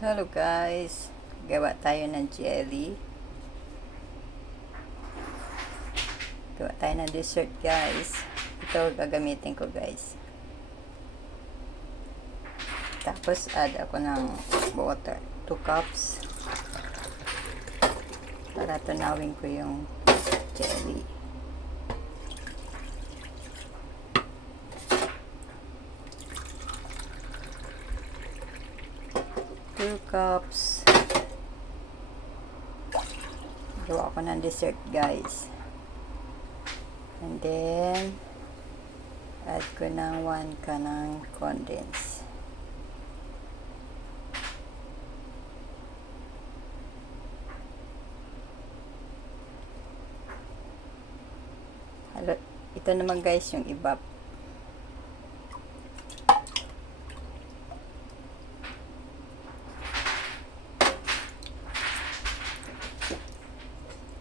Hello guys, gawa tayo ng jelly. Gawa tayo ng dessert guys. Ito gagamitin ko guys. Tapos add ako ng water, 2 cups. Para tunawin ko yung jelly. Two cups. Gawa ko ng dessert guys. And then add ko ng 1 ka ng condense. Ito naman guys yung iba.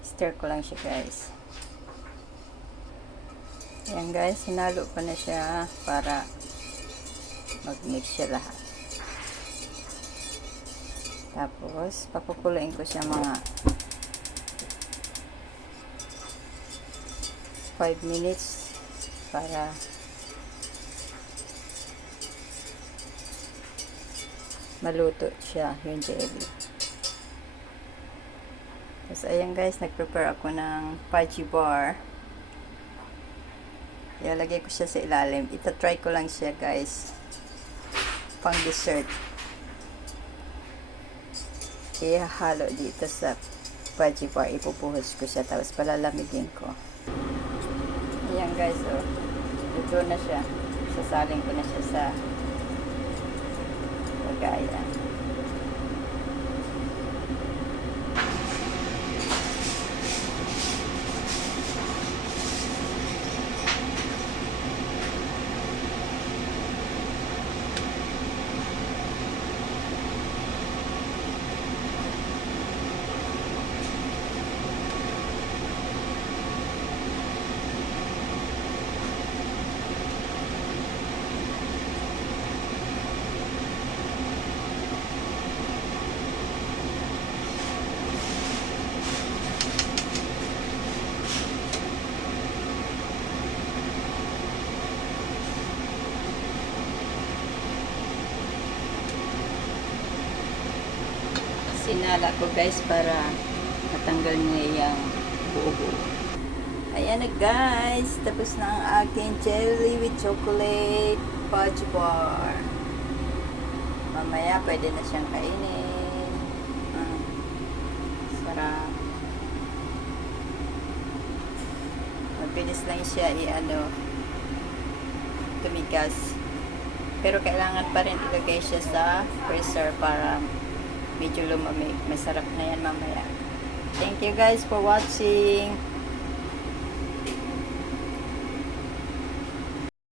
Stir ko lang siya guys. Ayan guys, hinalo ko na siya para mag-mix siya lahat. Tapos, papakuluin ko siya mga 5 minutes para maluto siya yung jelly. Tapos ayan guys, nag-prepare ako ng fudgy bar. Ilalagay ko siya sa ilalim. Ita-try ko lang siya guys. Pang dessert. Ihahalo dito sa fudgy bar. Ipupuhos ko siya. Tapos palalamigin ko. Ayan guys, oh. Luto na siya. Sasalin ko na siya sa lagayan. Sinala ko guys para matanggal niya yung buo-buo. Ayan na guys, tapos na ang aking jelly with chocolate fudge bar. Mamaya pwede na siyang kainin. Sarap. Mabilis lang siya tumigas. Pero kailangan pa rin ilagay siya sa freezer para medyo lumamig. Masarap na yan mamaya. Thank you guys for watching.